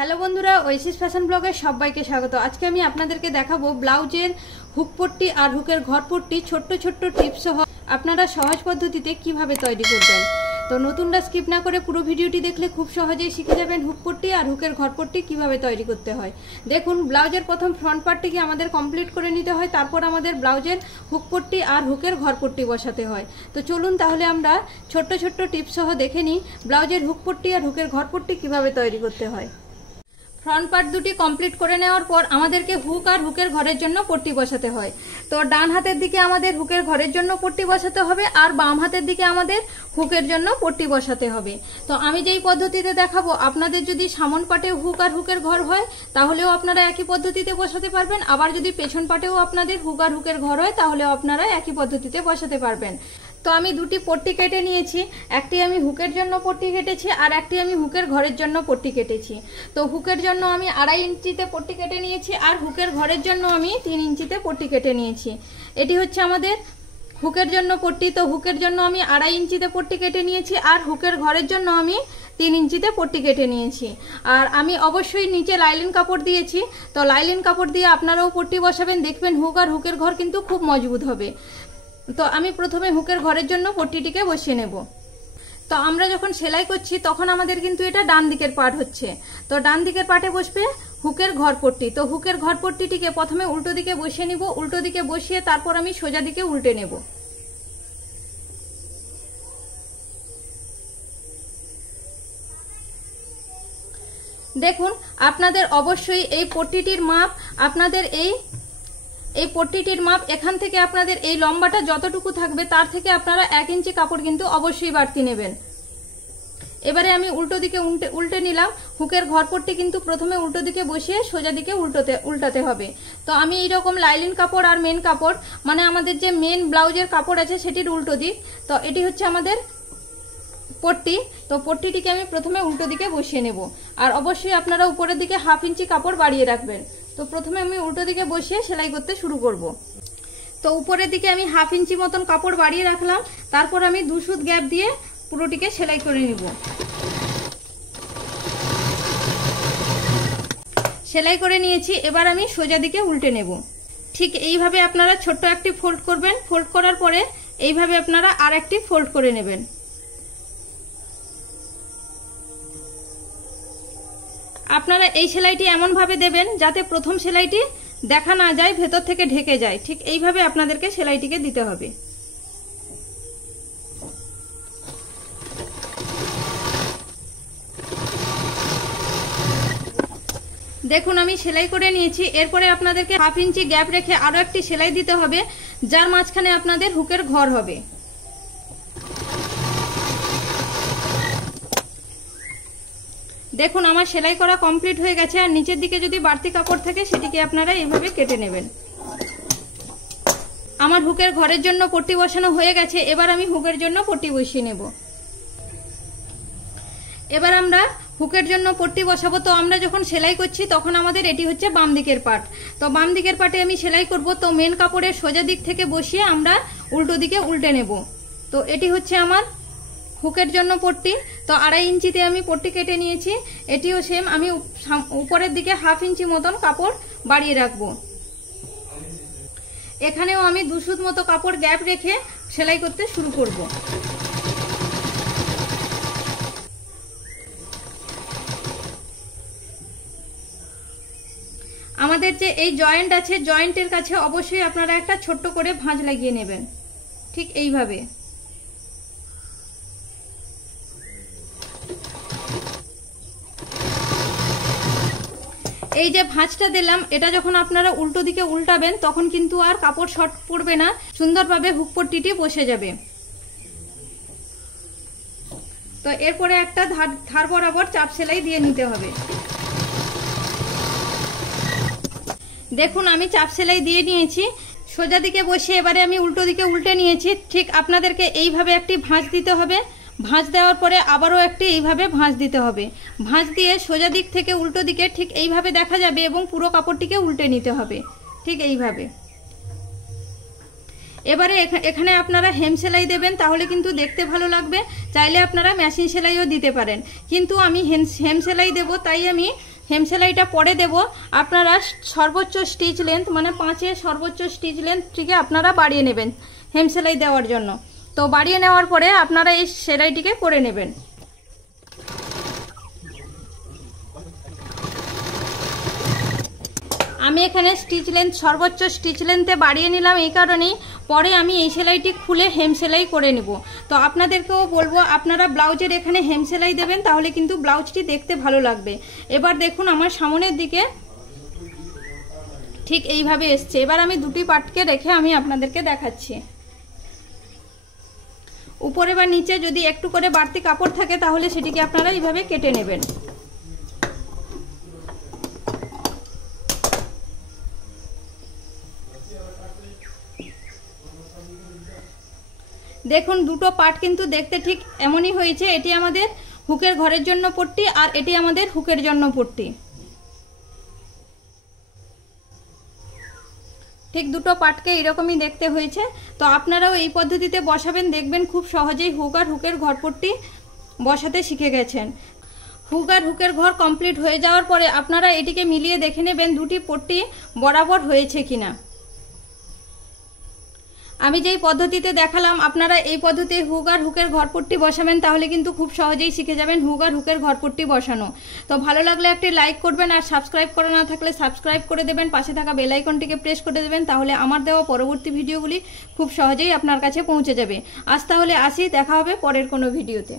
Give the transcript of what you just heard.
Hello বন্ধুরা, ঐশিস fashion ব্লগে সবাইকে স্বাগত। আজকে আমি আপনাদেরকে দেখাবো ব্লাউজের হুক পট্টি আর হুকের ঘর পট্টি ছোট্ট ছোট্ট টিপস সহ আপনারা সহজ পদ্ধতিতে কিভাবে তৈরি করবেন। তো নতুনরা স্কিপ না করে পুরো ভিডিওটি দেখলে খুব সহজেই শিখে যাবেন হুক পট্টি আর হুকের ঘর পট্টি কিভাবে তৈরি করতে হয়। দেখুন, ব্লাউজের প্রথম ফ্রন্ট পার্টটিকে আমাদের কমপ্লিট করে নিতে হয়, তারপর আমাদের ব্লাউজের হুক পট্টি আর হুকের ঘর পট্টি বসাতে হয়। তো চলুন তাহলে আমরা ছোট্ট ছোট্ট টিপস সহ দেখে নিই ব্লাউজের হুক পট্টি আর হুকের ঘর পট্টি কিভাবে তৈরি করতে হয়। ফ্রন্ট পার্ট দুটি কমপ্লিট করে নেওয়ার পর আমাদেরকে হুক আর হুকের ঘরের জন্য পট্টি বসাতে হয়। তো ডান হাতের দিকে আমাদের হুকের ঘরের জন্য পট্টি বসাতে হবে আর বাম হাতের দিকে আমাদের হুকের জন্য পট্টি বসাতে হবে। তো আমি যেই পদ্ধতিতে দেখাবো, আপনাদের যদি সামন পাটে হুক আর হুকের ঘর হয় তাহলেও আপনারা একই পদ্ধতিতে বসাতে পারবেন, আবার যদি পেছন পাটেও আপনাদের হুক আর হুকের ঘর হয় তাহলেও আপনারা একই পদ্ধতিতে বসাতে পারবেন। তো আমি দুটি পট্টি কেটে নিয়েছি, একটি আমি হুকের জন্য পট্টি কেটেছি আর একটি আমি হুকের ঘরের জন্য পট্টি কেটেছি। তো হুকের জন্য আমি 2.5 ইঞ্চিতে পট্টি কেটে নিয়েছি আর হুকের ঘরের জন্য আমি 3 ইঞ্চিতে পট্টি কেটে নিয়েছি। এটি হচ্ছে আমাদের হুকের জন্য পট্টি। তো হুকের জন্য আমি 2.5 ইঞ্চিতে পট্টি কেটে নিয়েছি আর হুকের ঘরের জন্য আমি 3 ইঞ্চিতে পট্টি কেটে নিয়েছি। আর আমি অবশ্যই নিচে লাইলিন কাপড় দিয়েছি। তো লাইলিন কাপড় দিয়ে আপনারাও পট্টি বসাবেন, দেখবেন হুক আর হুকের ঘর কিন্তু খুব মজবুত হবে। তো আমি প্রথমে হুকের ঘরের জন্য পট্টিটিকে বসিয়ে নেব। তো আমরা যখন সেলাই করছি তখন আমাদের কিন্তু এটা ডান দিকের পার্ট হচ্ছে। তো ডান দিকের পার্টে বসবে হুকের ঘর পট্টি। তো হুকের ঘর পট্টিটিকে প্রথমে উল্টো দিকে বসিয়ে নিব, উল্টো দিকে বসিয়ে তারপর আমি সোজা দিকে উল্টে নেব। দেখুন, আপনাদের অবশ্যই এই পট্টিটির মাপ, আপনাদের এই পট্টিটির মাপ এখান থেকে আপনাদের এই লম্বাটা যতটুকু থাকবে তার থেকে আপনারা 1 ইঞ্চি কাপড় কিন্তু অবশ্যই বাড়তি নেবেন। এবারে আমি উল্টো দিকে উল্টে নিলাম। হুকের ঘর পট্টি কিন্তু প্রথমে উল্টো দিকে বসিয়ে সোজা দিকে উল্টাতে হবে। তো আমি এইরকম লাইলিন কাপড় আর মেন কাপড়, মানে আমাদের যে মেন ব্লাউজের কাপড় আছে সেটির উল্টো দিক। তো এটি হচ্ছে আমাদের পট্টি। তো পট্টিটিকে আমি প্রথমে উল্টো দিকে বসিয়ে নেব আর অবশ্যই আপনারা উপরের দিকে 1/2 ইঞ্চি কাপড় বাড়িয়ে রাখবেন। তো প্রথমে আমি উল্টো দিকে বসিয়ে সেলাই করতে শুরু করব। তো উপরের দিকে আমি 1/2 ইঞ্চি মতন কাপড় বাড়িয়ে রাখলাম, তারপর আমি 2 সুত গ্যাপ দিয়ে পুরোটিকে সেলাই করে নিব। সেলাই করে নিয়েছি, এবার আমি সোজা দিকে উল্টে নেব। ঠিক এইভাবে আপনারা ছোট্ট একটি ফোল্ড করবেন, ফোল্ড করার পরে এইভাবে আপনারা আর একটি ফোল্ড করে নেবেন। আপনারা এই সেলাইটি এমন ভাবে দেবেন যাতে প্রথম সেলাইটি দেখা না যায়, ভেতর থেকে ঢেকে যায়। ঠিক এইভাবে আপনাদেরকে সেলাইটিকে দিতে হবে। দেখুন, আমি সেলাই করে নিয়েছি। এরপরে আপনাদেরকে 1/2 ইঞ্চি গ্যাপ রেখে আরো একটি সেলাই দিতে হবে, যার মাঝখানে আপনাদের হুকের ঘর হবে। দেখুন, আমার সেলাই করা কমপ্লিট হয়ে গেছে। আর নিচের দিকে যদি বাড়তি কাপড় থাকে সেটিকে আপনারা এইভাবে কেটে নেবেন। আমার হুকের ঘরের জন্য পট্টি বসানো হয়ে গেছে, এবার আমি হুকের জন্য পট্টি বসিয়ে নেব। এবার আমরা হুকের জন্য পট্টি বসাবো। তো আমরা যখন সেলাই করছি তখন আমাদের এটি হচ্ছে বাম দিকের পার্ট। তো বাম দিকের পার্টে আমি সেলাই করব। তো মেন কাপড়ের সোজা দিক থেকে বসিয়ে আমরা উল্টো দিকে উল্টে নেব। তো এটি হচ্ছে আমার হুকের জন্য পট্টি। তো 2.5 ইঞ্চিতে আমি পট্টি কেটে নিয়েছি। এটিও সেম, আমি উপরের দিকে 1/2 ইঞ্চি মতন কাপড় বাড়িয়ে রাখবো। এখানেও আমি 2 সুত মতো কাপড় গ্যাপ রেখে সেলাই করতে শুরু করব। আমাদের যে এই জয়েন্ট আছে, জয়েন্টের কাছে অবশ্যই আপনারা একটা ছোট্ট করে ভাঁজ লাগিয়ে নেবেন, ঠিক এইভাবে। এই যে ভাঁজটা দিলাম, এটা যখন আপনারা উল্টো দিকে উল্টাবেন তখন কিন্তু আর কাপড় শর্ট পড়বে না, সুন্দরভাবে হুক পট্টিটি বসে যাবে। তো এরপরে একটা ধার বরাবর চাপ সেলাই দিয়ে নিতে হবে। দেখুন, আমি চাপ সেলাই দিয়ে নিয়েছি। সোজা দিকে বসে এবারে আমি উল্টো দিকে উল্টে নিয়েছি। ঠিক আপনাদেরকে এইভাবে একটি ভাঁজ দিতে হবে। ভাঁজ দেওয়ার পরে আবারও একটি এইভাবে ভাঁজ দিতে হবে। ভাঁজ দিয়ে সোজা দিক থেকে উল্টো দিকে ঠিক এইভাবে দেখা যাবে এবং পুরো কাপড়টিকে উল্টে নিতে হবে, ঠিক এইভাবে। এবারে এখানে আপনারা হেম সেলাই দেবেন, তাহলে কিন্তু দেখতে ভালো লাগবে। চাইলে আপনারা মেশিন সেলাইও দিতে পারেন, কিন্তু আমি হেম সেলাই দেব, তাই আমি হেম সেলাইটা পরে দেব। আপনারা সর্বোচ্চ স্টিচ লেন্থ মানে 5-এর সর্বোচ্চ স্টিচ লেন্থটিকে আপনারা বাড়িয়ে নেবেন হেম সেলাই দেওয়ার জন্য। তো বাড়িয়ে নেওয়ার পরে আপনারা এই সেলাইটিকে করে নেবেন। আমি এখানে স্টিচ লেন্থ সর্বোচ্চ স্টিচ লেন্থে বাড়িয়ে নিলাম এই কারণেই, পরে আমি এই সেলাইটি খুলে হেম সেলাই করে নেব। তো আপনাদেরকেও বলবো আপনারা ব্লাউজের এখানে হেম সেলাই দেবেন, তাহলে কিন্তু ব্লাউজটি দেখতে ভালো লাগবে। এবার দেখুন আমার সামনের দিকে ঠিক এইভাবে এসছে। এবার আমি দুটি পাটকে রেখে আমি আপনাদেরকে দেখাচ্ছি। উপরে বা নিচে যদি একটু করে বাড়তি কাপড় থাকে তাহলে সেটিকে আপনারা এইভাবে কেটে নেবেন। দেখুন দুটো পার্ট কিন্তু দেখতে ঠিক এমনই হয়েছে। এটি আমাদের হুকের ঘরের জন্য পট্টি আর এটি আমাদের হুকের জন্য পট্টি। ঠিক দুটো পার্টকে এরকমই দেখতে হয়েছে। তো আপনারাও এই পদ্ধতিতে বসাবেন, দেখবেন খুব সহজেই হুক আর হুকের ঘর পট্টি বসাতে শিখে গেছেন। হুক আর হুকের ঘর কমপ্লিট হয়ে যাওয়ার পরে আপনারা এটিকে মিলিয়ে দেখে নেবেন দুটি পট্টি বরাবর হয়েছে কিনা। আমি যেই পদ্ধতিতে দেখালাম আপনারা এই পদ্ধতিতে হুক আর হুকের ঘরপট্টি বসাবেন, তাহলে কিন্তু খুব সহজেই শিখে যাবেন হুক আর হুকের ঘরপট্টি বসানো। তো ভালো লাগলে একটি লাইক করবেন, আর সাবস্ক্রাইব করা না থাকলে সাবস্ক্রাইব করে দেবেন, পাশে থাকা বেল আইকনটিকে প্রেস করে দেবেন, তাহলে আমার দেওয়া পরবর্তী ভিডিওগুলি খুব সহজেই আপনার কাছে পৌঁছে যাবে। আজ তাহলে আসি, দেখা হবে পরের কোনো ভিডিওতে।